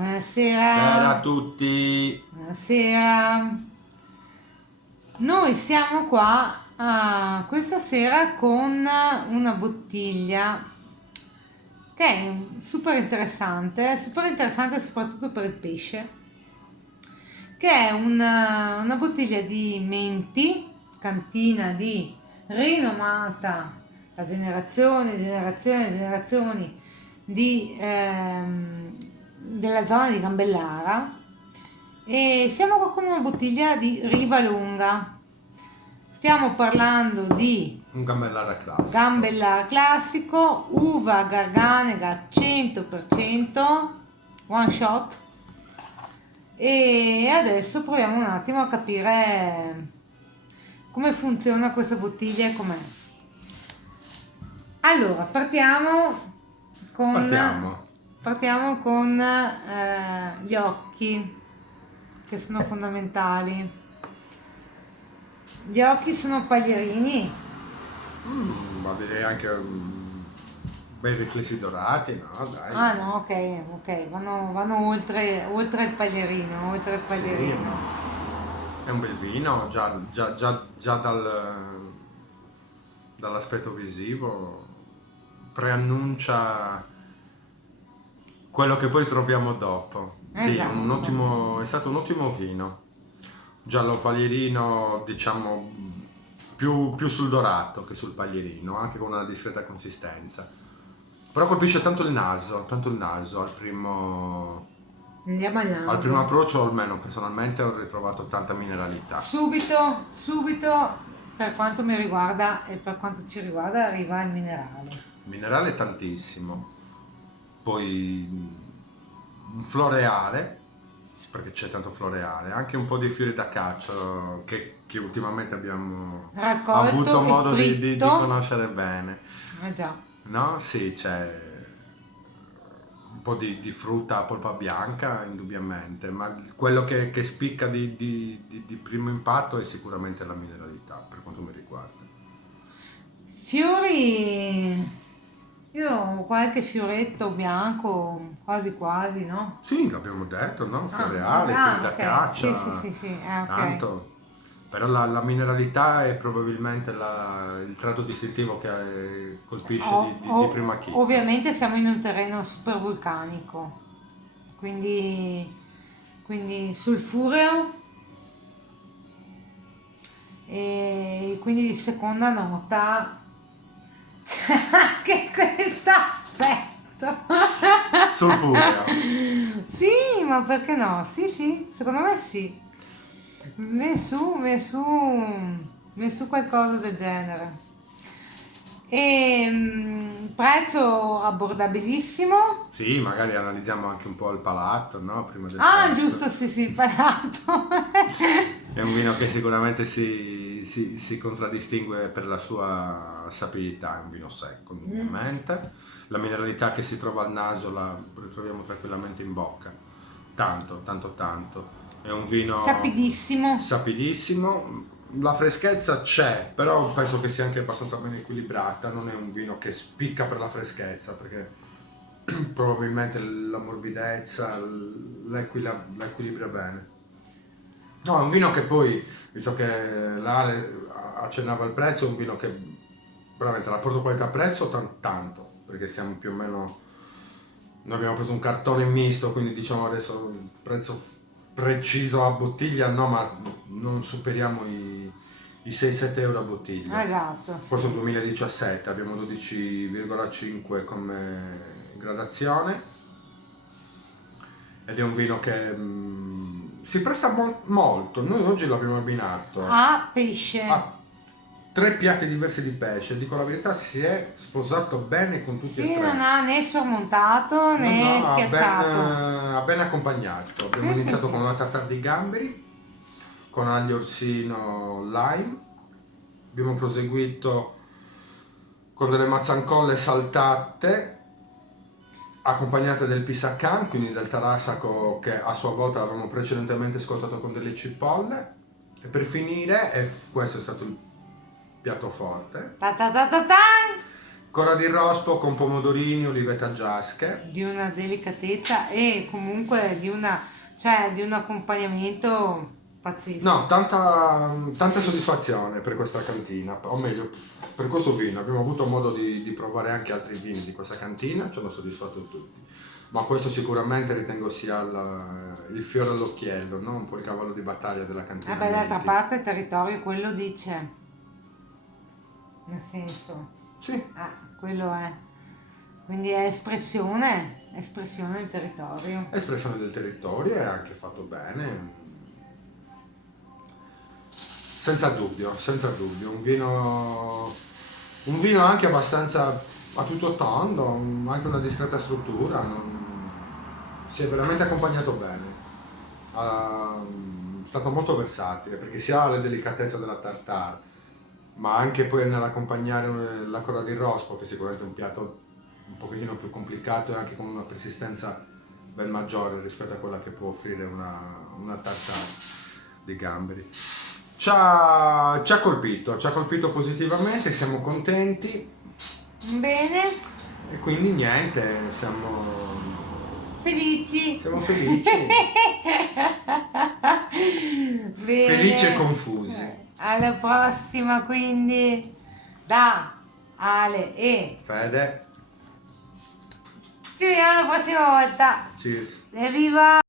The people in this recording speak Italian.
Buonasera, Buonasera a tutti. buonasera. Noi siamo qua questa sera con una bottiglia che è super interessante soprattutto per il pesce, che è una bottiglia di Menti, cantina di rinomata da generazioni e generazioni e generazioni della zona di Gambellara, e siamo qua con una bottiglia di Rivalunga. Stiamo parlando di Un gammellara classico. Gambellara classico, uva Garganega 100%, one shot. E adesso proviamo un attimo a capire come funziona questa bottiglia e com'è. Allora, con, Partiamo. partiamo con gli occhi, che sono fondamentali. Gli occhi sono paglierini. Ma direi anche bei riflessi dorati, no? Ah Dai. no, ok, vanno oltre il paglierino, oltre il Sì, paglierino. è un bel vino, già dall'aspetto visivo preannuncia quello che poi troviamo dopo. Sì, Esatto. è stato un ottimo vino. Giallo paglierino, diciamo, più sul dorato che sul paglierino, anche con una discreta consistenza. Però colpisce tanto il naso Andiamo al al primo naso. approccio, almeno personalmente ho ritrovato tanta mineralità. Subito, per quanto mi riguarda e per quanto ci riguarda, arriva il minerale. Minerale tantissimo, poi un floreale, perché c'è tanto floreale, anche un po' di fiori d'accacio che ultimamente abbiamo avuto Raccolto e modo di fritto. conoscere bene. Eh già. No? Sì, c'è un po' di frutta a polpa bianca, indubbiamente, ma quello che spicca di primo impatto è sicuramente la mineralità, per quanto mi riguarda. Fiori. Io ho qualche fioretto bianco, quasi quasi, no? Sì, l'abbiamo detto, no? Ah, Floreale, fiori ok. Sì, sì, d'acaccia, sì, sì, ok. tanto. Però la mineralità è probabilmente il tratto distintivo che colpisce di prima chicca. Ovviamente siamo in un terreno super vulcanico, quindi sulfureo e quindi di seconda nota c'è anche questo aspetto. Sulfurea. Sì, ma perché no? Sì, sì, secondo me sì. Viene su qualcosa del genere. E prezzo abbordabilissimo. Sì, magari analizziamo anche un po' il palato, no? Prima del Ah, prezzo. giusto, sì, sì, pagato. È un vino che sicuramente si contraddistingue per la sua sapidità, è un vino secco, indubbiamente. La mineralità che si trova al naso la ritroviamo tranquillamente in bocca. Tanto, tanto, tanto. È un vino Sapidissimo. sapidissimo. La freschezza c'è, però penso che sia anche abbastanza ben equilibrata. Non è un vino che spicca per la freschezza, perché probabilmente la morbidezza la equilibra bene. No, è un vino che poi, visto che l'Ale accennava il prezzo, è un vino che veramente rapporto qualità-prezzo tanto, perché siamo più o meno, noi abbiamo preso un cartone misto, quindi diciamo adesso il prezzo preciso a bottiglia no, ma non superiamo i 6-7 euro a bottiglia. Esatto, Forse sì. un 2017, abbiamo 12,5 come gradazione ed è un vino che si presta molto. Noi oggi l'abbiamo abbinato Ah, pesce. a tre piatti diversi di pesce. Dico la verità, si è sposato bene con tutti e Sì, non tre. ha né sormontato No, né no, schiacciato. ha ben accompagnato. Abbiamo Sì, sì, iniziato sì. con una tartare di gamberi, con aglio orsino lime. Abbiamo proseguito con delle mazzancolle saltate accompagnate del pisaccan, quindi del tarassaco che a sua volta avevamo precedentemente scottato con delle cipolle. E per finire, e questo è stato il piatto forte, Ta ta ta ta tan! Cora di rospo con pomodorini, olive taggiasche. di una delicatezza e comunque di una, cioè di un accompagnamento pazzesco. No, tanta soddisfazione per questa cantina, o meglio, per questo vino. Abbiamo avuto modo di provare anche altri vini di questa cantina, ci hanno soddisfatto tutti. Ma questo sicuramente ritengo sia il fiore all'occhiello, no? Un po' il cavallo di battaglia della cantina. Vabbè, d'altra Minchi. parte il territorio quello dice, nel senso, Sì, quello è. Quindi è espressione del territorio. espressione del territorio è anche fatto bene. Senza dubbio, senza dubbio. Un vino anche abbastanza a tutto tondo, anche una discreta struttura. Si è veramente accompagnato bene. È stato molto versatile perché si ha la delicatezza della tartare, ma anche poi nell'accompagnare la coda di rospo, che è sicuramente un piatto un pochettino più complicato e anche con una persistenza ben maggiore rispetto a quella che può offrire una tartare di gamberi. Ci ha colpito positivamente, siamo contenti Bene, e quindi niente, felici. siamo felici, Bene. felici e confusi. Alla prossima quindi da Ale e Fede, ci vediamo la prossima volta. cheers. Evviva!